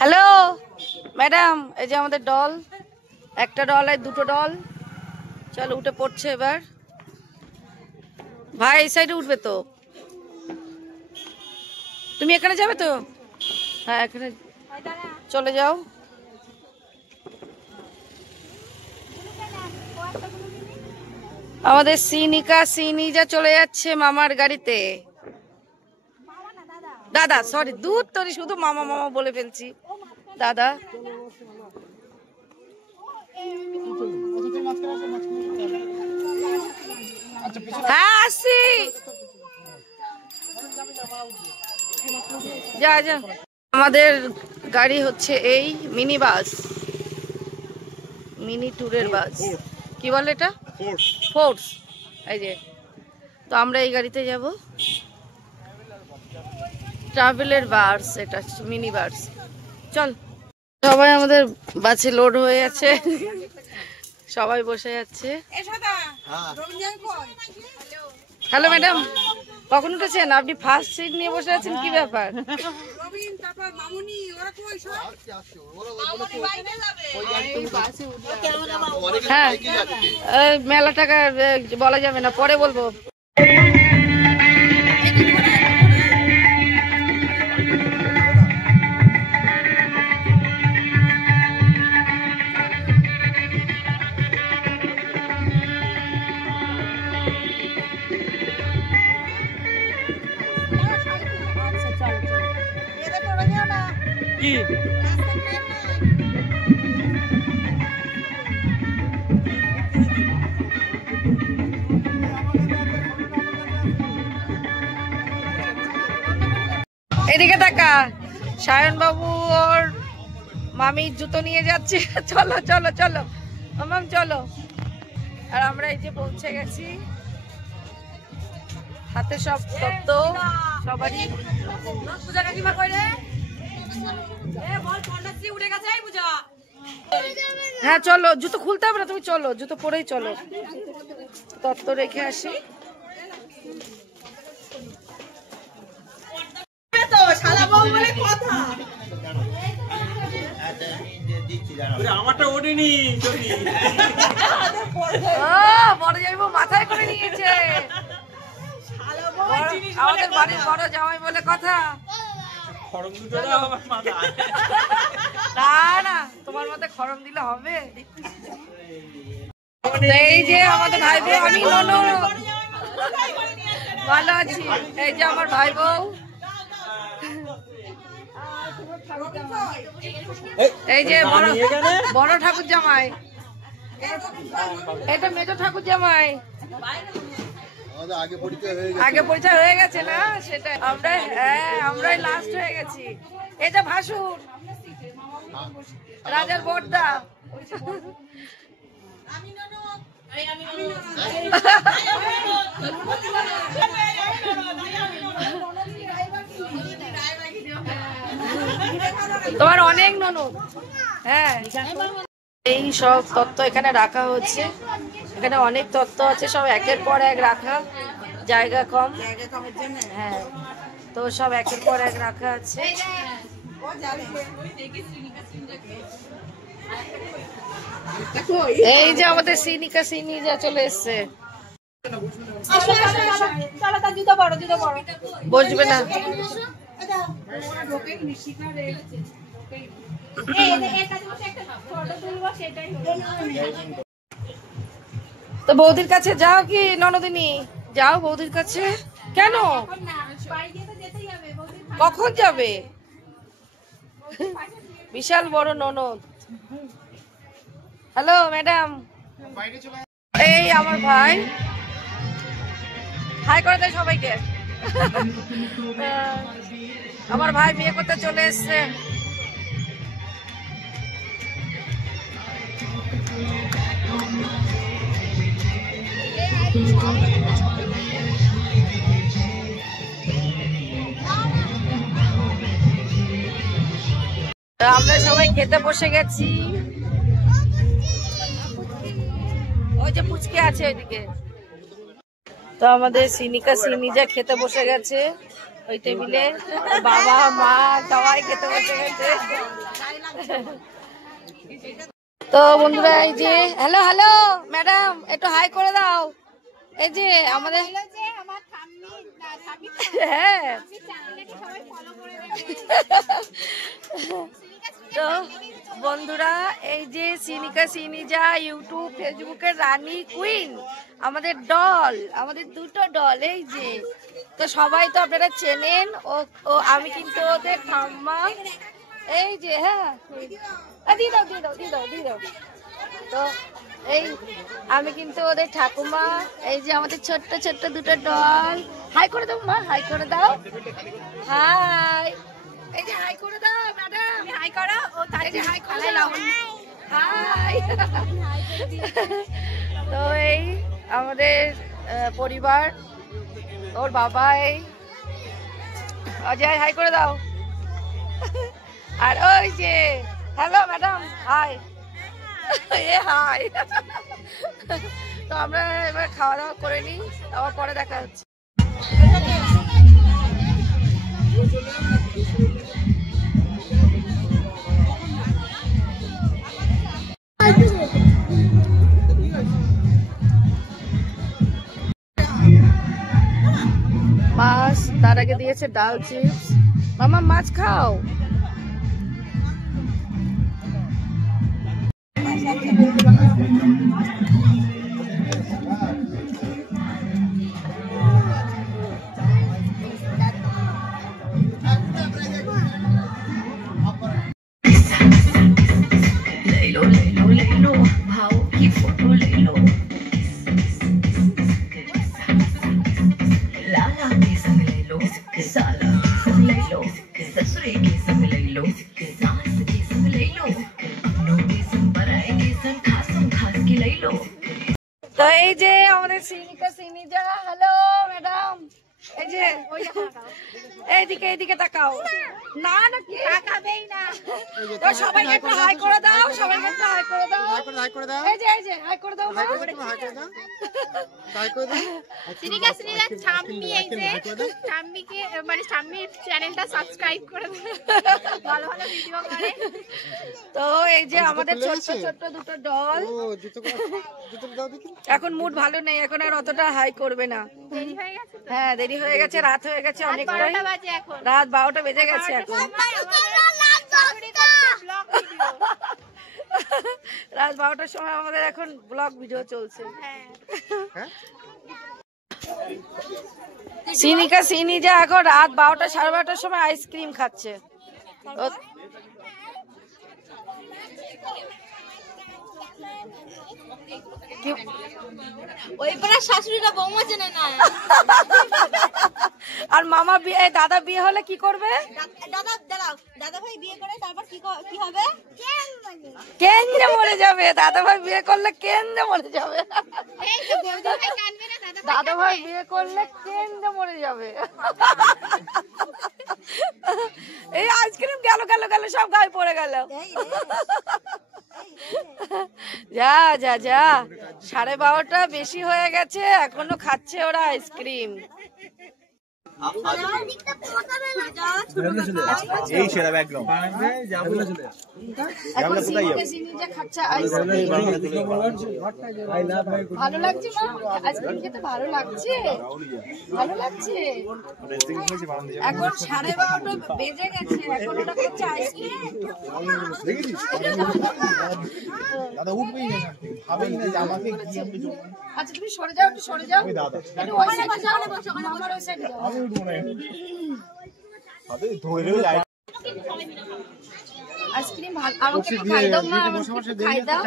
Hello madam, এই যে আমাদের ডল, একটা ডল আর দুটো ডল। চলো উঠে পড়ছে এবার। ভাই এই সাইডে উঠবে তো? তুমি এখানে যাবে তো? হ্যাঁ এখানে চলে যাও। আমাদের সিনিজা চলে যাচ্ছে মামার গাড়িতে। দাদা সরি, দূর তোরি, শুধু মামা মামা বলে ফেলছি। দাদা হ্যাঁ আসছি, যা যা। আমাদের গাড়ি হচ্ছে এই মিনি বাস, মিনি ট্যুরের বাস। কি বলে এটা? ফোর্স। এই যে, তো আমরা এই গাড়িতে যাব। ট্রাভেলের বাস, এটা মিনি বাস। চল, সবাই আমাদের বাসে লোড হয়ে আছে, সবাই বসে যাচ্ছে। হ্যালো ম্যাডাম, কখন উঠেছেন আপনি? ফার্স্ট সিট নিয়ে বসে আছেন, কি ব্যাপার? হ্যাঁ মেলা টাকা বলা যাবে না, পরে বলবো। এদিকে তাকা, সায়ন বাবু ওর মামির জুতো নিয়ে যাচ্ছে। চলো চলো চলো মাম, চলো। আর আমরা এই যে পৌঁছে গেছি, হাতে সব তত্ত্ব সবারই। হ্যাঁ চলো, জুতো খুলতে হবে না, তুমি চলো, জুতো পরেই চলো। তত্ত্ব রেখে আসি। মাথায় করে নিয়েছে আমাদের বাড়ির বড় জামাই বলে কথা। না না, তোমার মধ্যে খরম দিলে হবে? এই যে আমাদের ভাই বউ, আমি ভালো আছি। এই যে আমার ভাই বউ, এই যে বড় ঠাকুর জামাই, এটা মেজো ঠাকুর জামাই। আগে পরিচয় হয়ে গেছে না, সেটা আমরাই লাস্ট হয়ে গেছি। এটা ভাসুর, রাজার বড়দা। তোমার অনেক ননদ। হ্যাঁ, এই সব তত্ত্ব এখানে রাখা হচ্ছে। এখানে অনেক তত্ত্ব আছে, সব একের পর এক রাখা, জায়গা কম। হ্যাঁ, তো সব একের পর এক রাখা আছে। এই যে আমাদের সিনিজা চলে এসছে। বসবে না, তো বৌদির কাছে যাও কি ননদিনী? যাও বৌদির কাছে। কেন, কখন যাবে? বিশাল বড় ননদ। হ্যালো ম্যাডাম, এই আমার ভাই, হাই করে দেয় সবাইকে। আমার ভাই বিয়ে করতে চলে এসছে। আমরা সবাই খেতে বসে গেছি। ওই যে পুচকে আছে ওইদিকে। তো আমাদের সিনিজা খেতে বসে গেছে। ওই টেবিলে বাবা মা সবাই খেতে বসে গেছে। তো বন্ধুরা এই যে হ্যালো হ্যালো ম্যাডাম একটু হাই করে দাও। এই যে আমাদের হ্যাঁ তো বন্ধুরা এই যে সিনিকা সিনিজা ইউটিউব ফেসবুকের রানী কুইন আমাদের ডল, আমাদের দুটো ডল এই যে। তো সবাই তো আপনারা চেনেন ও আমি কিন্তু ওদের ঠাম্মা এই যে। হ্যাঁ দিয়ে দাও দিয়ে দাও দিয়ে দাও দিয়ে দাও। তো এই আমি কিন্তু ওদের ঠাকুমা। এই যে আমাদের ছোট্ট ছোট্ট দুটো ডল। হাই করে দাও মা, হাই করে দাও। হাই এই যে হাই করে দাও ম্যাডাম, হাই করো। ও তাই যে হাই করে দাও। হাই। তো এই আমাদের পরিবার, ওর বাবা এই অজয় হাই করে দাও। আর ওই যে হ্যালো ম্যাডাম হাই। এ হাই। তো আমরা এবার খাওয়া দাওয়া করে নিই, আবার পরে দেখা হচ্ছে। মাছ তার আগে দিয়েছে ডাল চিপস। মামা মাছ খাও। তো এই যে আমাদের সিনিকা সিনিজা হ্যালো ম্যাডাম এই যে এইদিকে এইদিকে তাকাও। না না কি তাকাবেই না। তো সবাইকে একটু হাই করে দাও, সবাইকে একটু হাই করে দাও। হাই করে দাও। এই যে হাই করে দাও। হাই করে দাও। হাই করে দাও। সিনিকা সিনিজা ঠাম্মি এই যে ঠাম্মিকে মানে ঠাম্মির চ্যানেলটা সাবস্ক্রাইব করে দাও, ভালো ভালো ভিডিও করে। তো এই যে আমাদের ছোট্ট ছোট্ট দুটো ডল। এখন মুড ভালো নেই, এখন আর অতটা হাই করবে না। দেরি হয়ে গেছে। হ্যাঁ দেরি হয়ে গেছে, রাত হয়ে গেছে অনেকটাই। এখন রাত 12টা বেজে গেছে এখন। রাত 12টার সময় আমাদের এখন ব্লগ ভিডিও চলছে। সিনিকা সিনিজা এখন রাত 12টা 12:30টার সময় আইসক্রিম খাচ্ছে। ওই পাড়ার শাশুড়িরা বৌমা চেনে না। আর মামা বিয়ে দাদা বিয়ে হলে কি করবে? দাদা ভাই বিয়ে করে তারপর কি হবে? কেন্দ্রে মরে যাবে। দাদা ভাই বিয়ে করলে কেন্দ্রে মরে যাবে। দাদা ভাই বিয়ে করলে কেন্দ্রে মরে যাবে। এই আইসক্রিম গেল গেল গেল সব গায়ে পড়ে গেল। যা যা যা 12:30 বেশি হয়ে গেছে, এখনো খাচ্ছে ওরা আইসক্রিম। এই সেরা ব্যাকগ্রাউন্ড ভালো লাগছে মা, আইসক্রিম খেতে ভালো লাগছে, ভালো লাগছে। এখন 12:30 বেজে গেছে, এখন ওরা খাচ্ছে আইসক্রিম। দাদা উঠবেই না, ভাবেই না যে আমাকে গিয়ে আমি আচ্ছা তুমি সরে যাও, একটু সরে যাও, একটু ওই সাইডে যাও, আমার ওই সাইডে যাও। আমি উঠবো না, আরে ধরেও যায়। আইসক্রিম ভালো, আমাকে একটু খাই দাও মা, আমাকে একটু খাই দাও।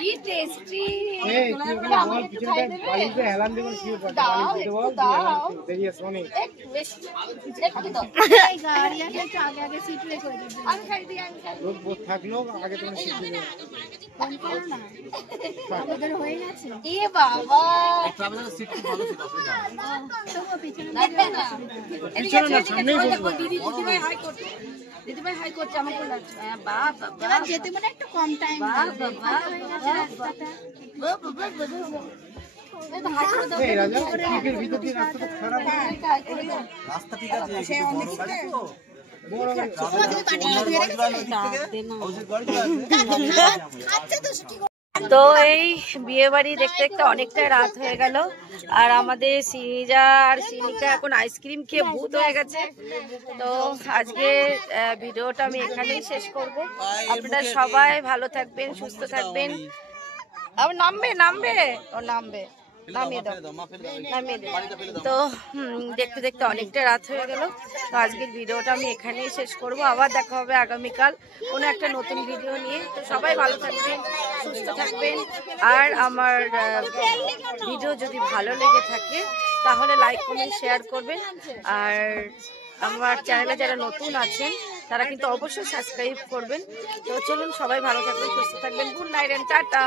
কি টেস্টি। আমাকে একটু খাই দেবে? দাও, একটু দাও। একটু দাও। আমি খাই দিই, আমি খাই দিই। থাকলেও আগে তোমার এ বাবা দিদিভাই হাই করছে, দিদিভাই হাই করছে, আমাকে লাগছে। বাবা যেতে মানে একটু কম টাইম বাবা এই রাজা কেকের ভিতর দিয়ে রাস্তাটা খারাপ রাস্তা ঠিক আছে বড় গাড়ি তো বড় গাড়ি। তো এই বিয়ে বাড়ি দেখতে দেখতে অনেকটাই রাত হয়ে গেল, আর আমাদের সিনিজা আর সিনিকা এখন আইসক্রিম খেয়ে ভূত হয়ে গেছে। তো আজকে ভিডিওটা আমি এখানেই শেষ করব। আপনারা সবাই ভালো থাকবেন, সুস্থ থাকবেন। আবার নামবে নামবে ও নামবে, নামিয়ে দাও নামিয়ে দাও। তো দেখতে দেখতে অনেকটা রাত হয়ে গেল। তো আজকের ভিডিওটা আমি এখানেই শেষ করব। আবার দেখা হবে আগামীকাল কোনো একটা নতুন ভিডিও নিয়ে। তো সবাই ভালো থাকবেন, সুস্থ থাকবেন। আর আমার ভিডিও যদি ভালো লেগে থাকে তাহলে লাইক কমেন্ট শেয়ার করবেন। আর আমার চ্যানেলে যারা নতুন আছেন তারা কিন্তু অবশ্যই সাবস্ক্রাইব করবেন। তো চলুন সবাই ভালো থাকবেন, সুস্থ থাকবেন। Good night and tata.